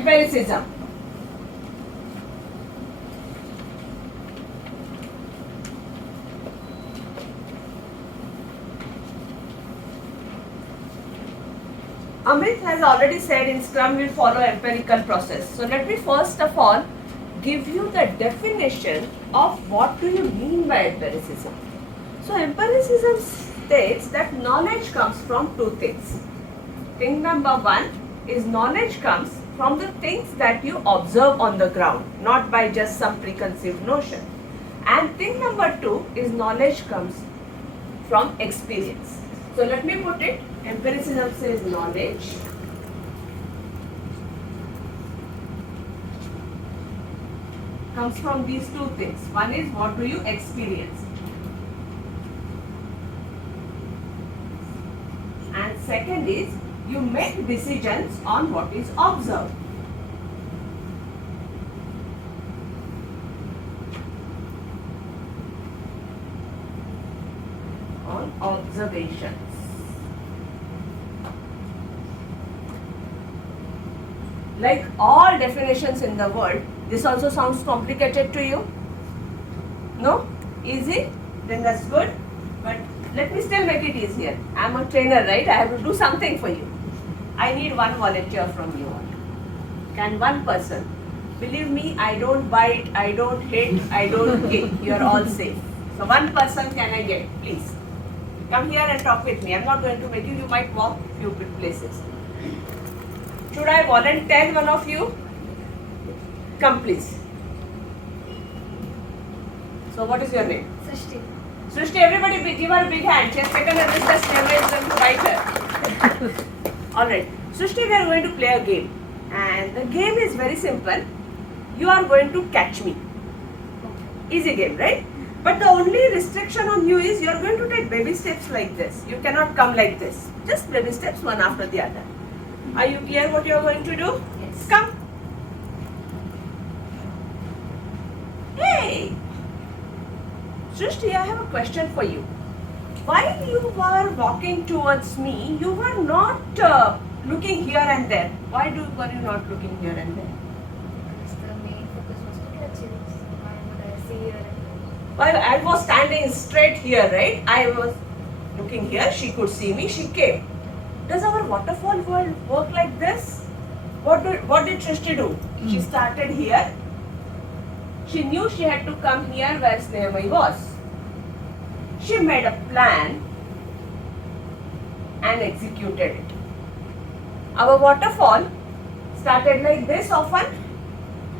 empiricism. Amit has already said in Scrum we follow empirical process. So let me first of all give you the definition of what do you mean by empiricism. So empiricism states that knowledge comes from two things. Thing number one is knowledge comes from the things that you observe on the ground, not by just some preconceived notion. And thing number two is knowledge comes from experience. So let me put it, empiricism says knowledge comes from these two things. One is what do you experience, and second is you make decisions on what is observed. On observations. Like all definitions in the world, this also sounds complicated to you? No? Easy? Then that's good. But let me still make it easier. I'm a trainer, right? I have to do something for you. I need one volunteer from you all. Can one person? Believe me, I don't bite, I don't hit, I don't kick. You're all safe. So one person can I get, please? Come here and talk with me. I'm not going to make you. You might walk few places. Should I volunteer one of you? Come please. So what is your name? Srishti. Srishti, everybody give her a big hand. She has taken a risk as never is going to bite her. Alright. Srishti, we are going to play a game. And the game is very simple. You are going to catch me. Easy game, right? But the only restriction on you is you are going to take baby steps like this. You cannot come like this. Just baby steps one after the other. Are you clear what you are going to do? Yes. Come. Hey! Srishti, I have a question for you. While you were walking towards me, you were not looking here and there. Why were you not looking here and there? Because the main focus was to catch you. Why would I see her? While I was standing straight here, right? I was looking here, she could see me, she came. Does our waterfall world work like this? What did Srishti do? She started here. She knew she had to come here where Snehamayi was. She made a plan and executed it. Our waterfall started like this often,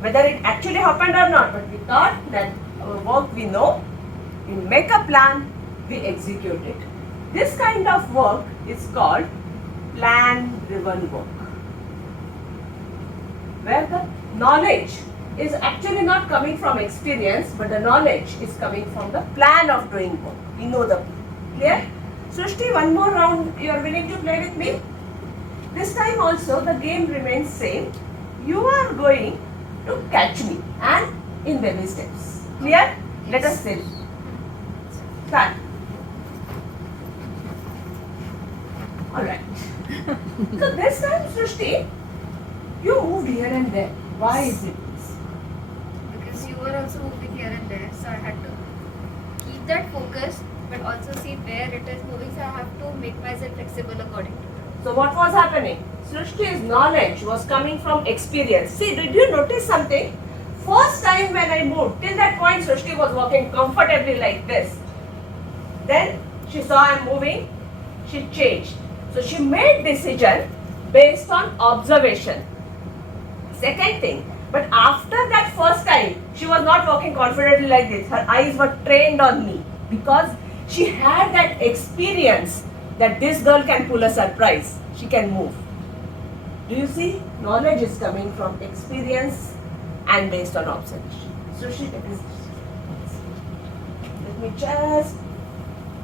whether it actually happened or not, but we thought that our work we know, we make a plan, we execute it. This kind of work is called plan-driven work, where the knowledge is actually not coming from experience, but the knowledge is coming from the plan of doing work. We know the plan. Clear? Srishti, one more round. You are willing to play with me? This time also the game remains same. You are going to catch me and in baby steps. Clear? Let us see. Start. Alright. So this time, Srishti, you moved here and there. Why is it this? Because you were also moving here and there, so I had to keep that focus, but also see where it is moving. So I have to make myself flexible according to that. So what was happening? Srishti's knowledge was coming from experience. See, did you notice something? First time when I moved, till that point Srishti was walking comfortably like this. Then she saw I am moving, she changed. So she made decision based on observation. Second thing, but after that first time, she was not walking confidently like this. Her eyes were trained on me because she had that experience that this girl can pull a surprise. She can move. Do you see? Knowledge is coming from experience and based on observation. So let me just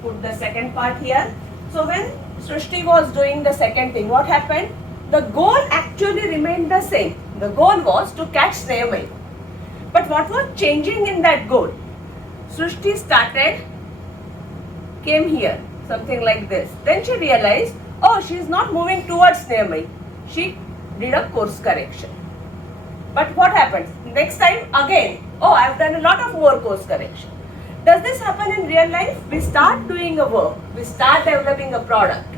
put the second part here. So when Srishti was doing the second thing, what happened? The goal actually remained the same. The goal was to catch Snehamayi. But what was changing in that goal? Srishti came here, something like this. Then she realized, oh, she is not moving towards Snehamayi. She did a course correction. But what happens? Next time again, oh, I've done a lot of more course correction. Does this happen in real life? We start doing a work, we start developing a product.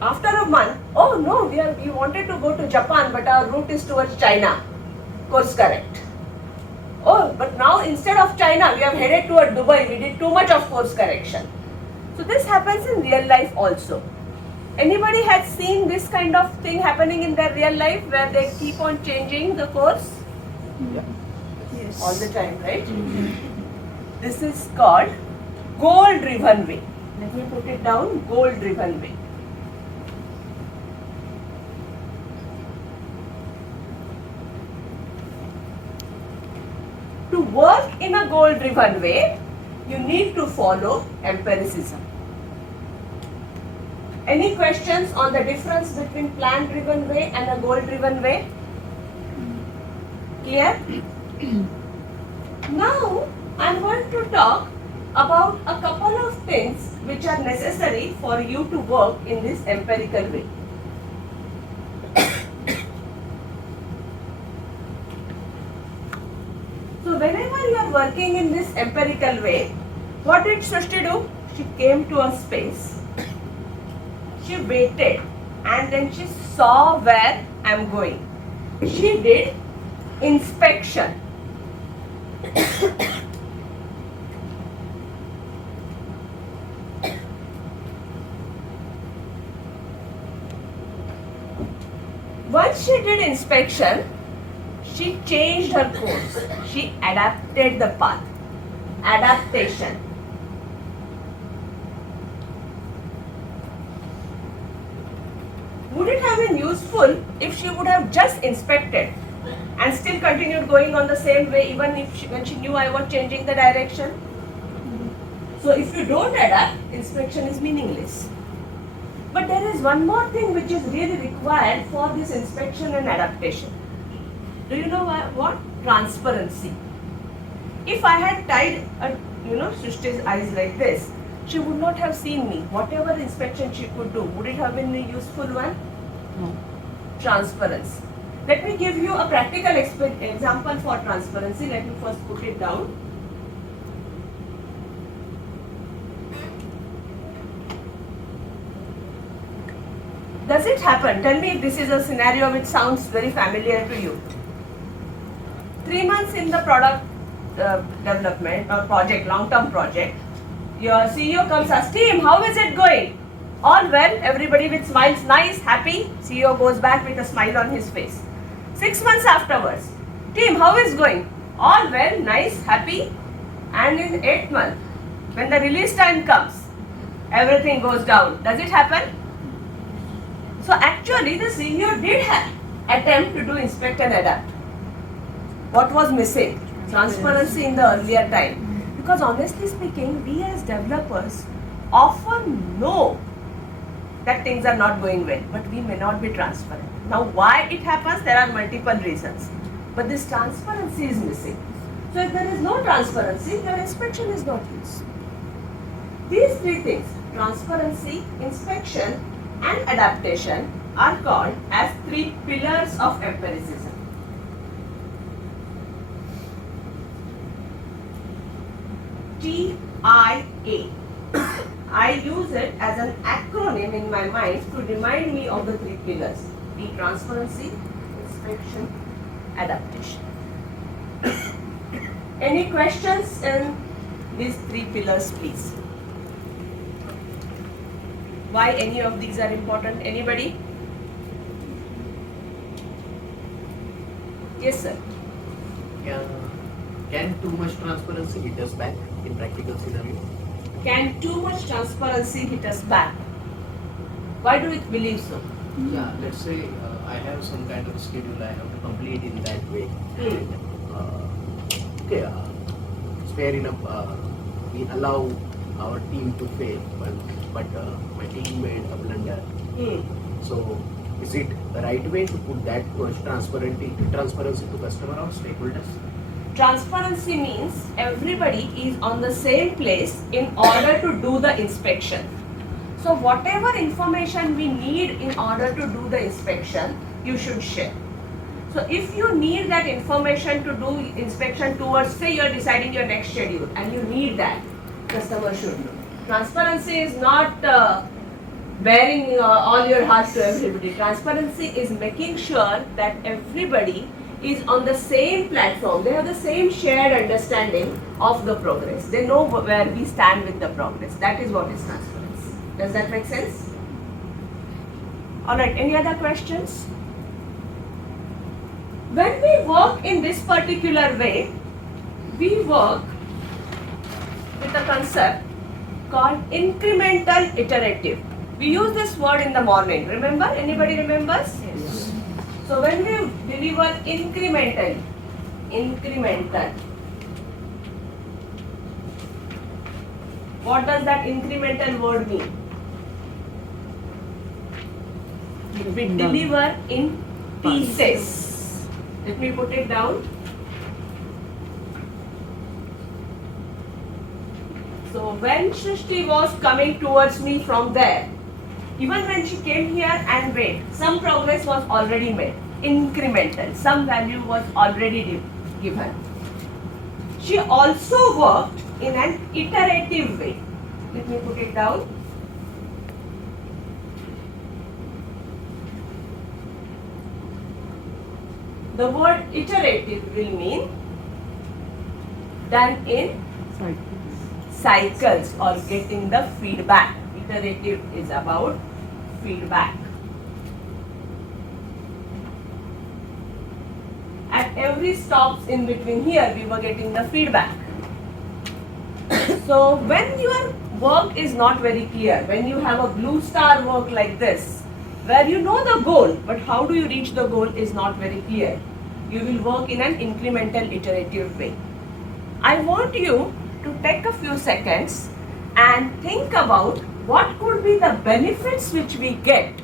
After a month, oh no, we wanted to go to Japan, but our route is towards China. Course correct. Oh, but now instead of China, we have headed toward Dubai. We did too much of course correction. So this happens in real life also. Anybody has seen this kind of thing happening in their real life where they keep on changing the course? Yeah. Yes. All the time, right? This is called goal-driven way. Let me put it down, goal-driven way. To work in a goal-driven way, you need to follow empiricism. Any questions on the difference between plan-driven way and a goal-driven way? Clear? Now, I am going to talk about a couple of things which are necessary for you to work in this empirical way. So, whenever you are working in this empirical way, what did Srishti do? She came to a space, she waited, and then she saw where I am going. She did inspection. Once she did inspection, she changed her course. She adapted the path. Adaptation. Would it have been useful if she would have just inspected and still continued going on the same way even if when she knew I was changing the direction? So if you don't adapt, inspection is meaningless. But there is one more thing which is really required for this inspection and adaptation. Do you know what? Transparency. If I had tied Srishti's eyes like this, she would not have seen me. Whatever inspection she could do, would it have been a useful one? No. Transparency. Let me give you a practical example for transparency. Let me first put it down. Does it happen? Tell me if this is a scenario which sounds very familiar to you. 3 months in the product development or project, long-term project, your CEO comes as, team, how is it going? All well, everybody with smiles, nice, happy. CEO goes back with a smile on his face. 6 months afterwards, team, how is going? All well, nice, happy. And in 8th month, when the release time comes, everything goes down. Does it happen? So actually the CEO did attempt to do inspect and adapt. What was missing? Transparency in the earlier time. Because honestly speaking, we as developers often know that things are not going well, but we may not be transparent. Now why it happens? There are multiple reasons. But this transparency is missing. So if there is no transparency, your inspection is not used. These three things, transparency, inspection and adaptation, are called as 3 pillars of empiricism. TIA. I use it as an acronym in my mind to remind me of the 3 pillars. Be transparency, inspection, adaptation. Any questions in these 3 pillars, please? Why any of these are important? Anybody? Yes, sir. Can too much transparency hit us back in practical scenario? Can too much transparency hit us back? Why do we believe so? Yeah, let's say I have some kind of schedule I have to complete in that way. Okay, it's fair enough. We allow our team to fail, but my team made a blunder. So, is it the right way to put that transparency to customer or stakeholders? Transparency means everybody is on the same place in order to do the inspection. So whatever information we need in order to do the inspection, you should share. So So if you need that information to do inspection towards, say you are deciding your next schedule and you need that, customer should know. Transparency is not bearing all your heart to everybody. Transparency is making sure that everybody is on the same platform. They have the same shared understanding of the progress. They know where we stand with the progress. That is what is transparency. Does that make sense? Alright, any other questions? When we work in this particular way, we work with a concept called incremental iterative. We use this word in the morning. Remember? Anybody remembers? Yes. So when we deliver incremental, what does that incremental word mean? We deliver in pieces. Let me put it down. So when Shrishti was coming towards me from there, even when she came here and went, some progress was already made, incremental, some value was already given. She also worked in an iterative way. Let me put it down. The word iterative will mean done in cycles or getting the feedback. Iterative is about feedback. At every stops in between here, we were getting the feedback. So when your work is not very clear, when you have a blue star work like this, where you know the goal, but how do you reach the goal is not very clear, you will work in an incremental iterative way. I want you to take a few seconds and think about what could be the benefits which we get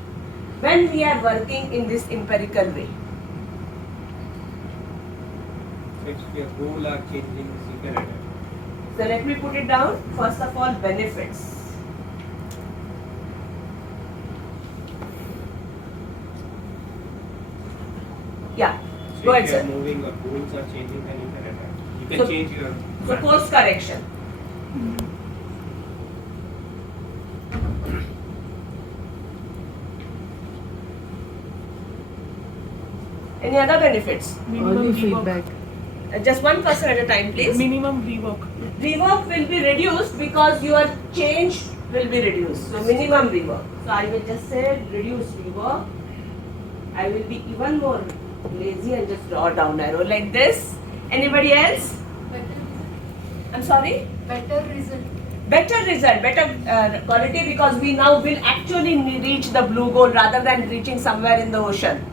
when we are working in this empirical way. Actually, a goal are changing secret. So let me put it down. First of all, benefits. Yeah, So go ahead, if you are sir. moving or goals are changing, then you can So- change your. So course correction. Any other benefits? Minimum feedback. Just one person at a time, please. Minimum rework. Rework will be reduced because your change will be reduced. So minimum rework. So I will just say reduce rework. I will be even more lazy and just draw down arrow like this. Anybody else? I'm sorry? Better result. Better result, better quality, because we now will actually reach the blue goal rather than reaching somewhere in the ocean.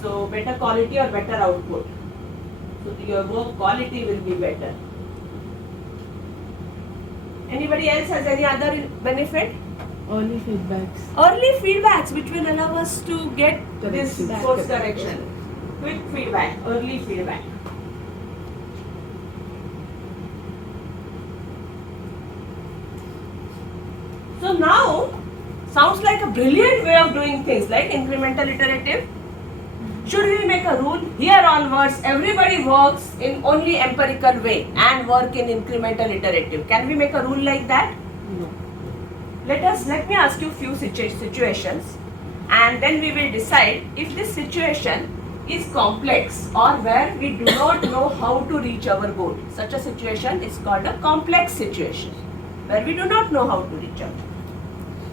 So better quality or better output. So your work quality will be better. Anybody else has any other benefit? Early feedbacks. Early feedbacks which will allow us to get this Corrections. course correction. Quick feedback, early feedback. So now, sounds like a brilliant way of doing things like incremental iterative. Should we make a rule? Here onwards, everybody works in only empirical way and work in incremental iterative. Can we make a rule like that? No. Let me ask you a few situations, and then we will decide if this situation is complex or where we do not know how to reach our goal. Such a situation is called a complex situation, where we do not know how to reach our goal.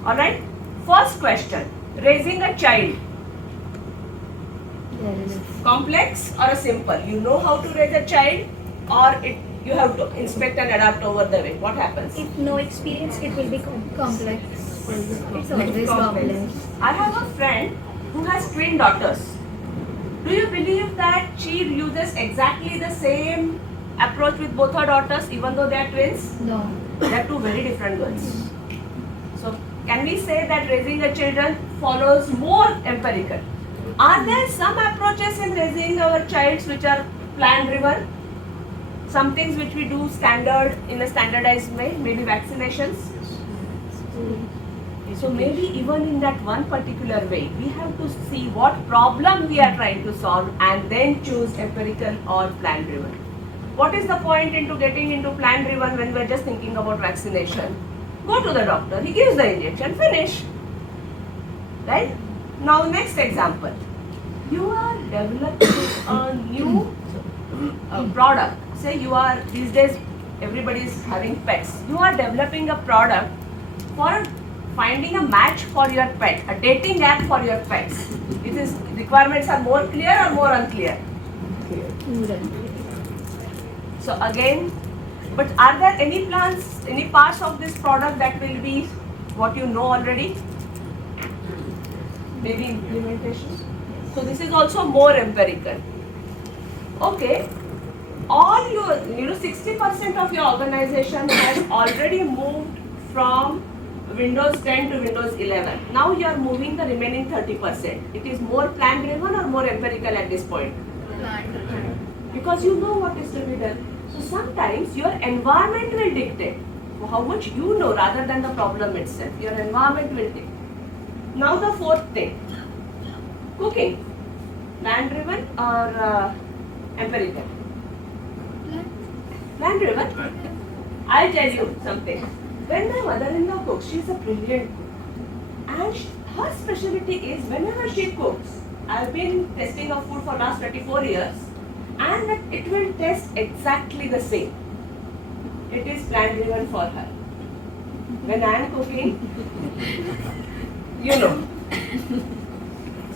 Alright? First question, raising a child. Complex or a simple? You know how to raise a child, or you have to inspect and adapt over the way. What happens? If no experience, it will be complex. It's always Complex. complex. I have a friend who has twin daughters. Do you believe that she uses exactly the same approach with both her daughters, even though they are twins? No. They are two very different girls. So, can we say that raising the children follows more empirical? Are there some approaches in raising our childs which are plan driven? Some things which we do standard in a standardized way, maybe vaccinations. So maybe even in that one particular way, we have to see what problem we are trying to solve and then choose empirical or plan driven. What is the point into getting into plan driven when we are just thinking about vaccination? Go to the doctor, he gives the injection, finish. Right? Now next example. You are developing a new product. Say you are, these days everybody is having pets. You are developing a product for finding a match for your pet, a dating app for your pets. It is requirements are more clear or more unclear? So again, but are there any plans, any parts of this product that will be what you know already? Maybe implementation. So this is also more empirical. Okay, all your, 60% of your organization has already moved from Windows 10 to Windows 11. Now you are moving the remaining 30%. It is more plan driven or more empirical at this point? Because you know what is to be done. So sometimes your environment will dictate how much you know rather than the problem itself. Your environment will dictate. Now the fourth thing, cooking, plan driven or empirical? Plan driven? I'll tell you something. When my mother-in-law cooks, she is a brilliant cook. And her specialty is whenever she cooks, I've been testing her food for last 24 years and that it will taste exactly the same. It is plan driven for her. When I am cooking, you know.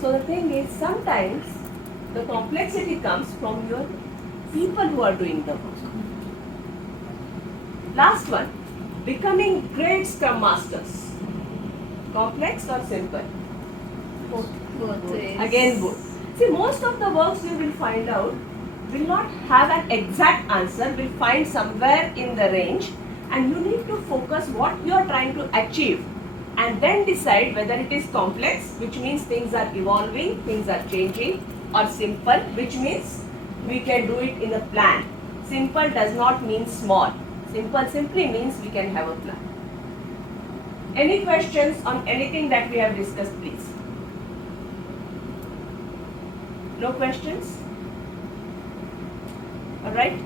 So the thing is, sometimes the complexity comes from your people who are doing the work. Last one, becoming great Scrum Masters. Complex or simple? Both ways. Again, both. See, most of the works you will find out will not have an exact answer, will find somewhere in the range, and you need to focus what you are trying to achieve and then decide whether it is complex, which means things are evolving, things are changing, or simple, which means we can do it in a plan. Simple does not mean small. Simple simply means we can have a plan. Any questions on anything that we have discussed, please? No questions? All right.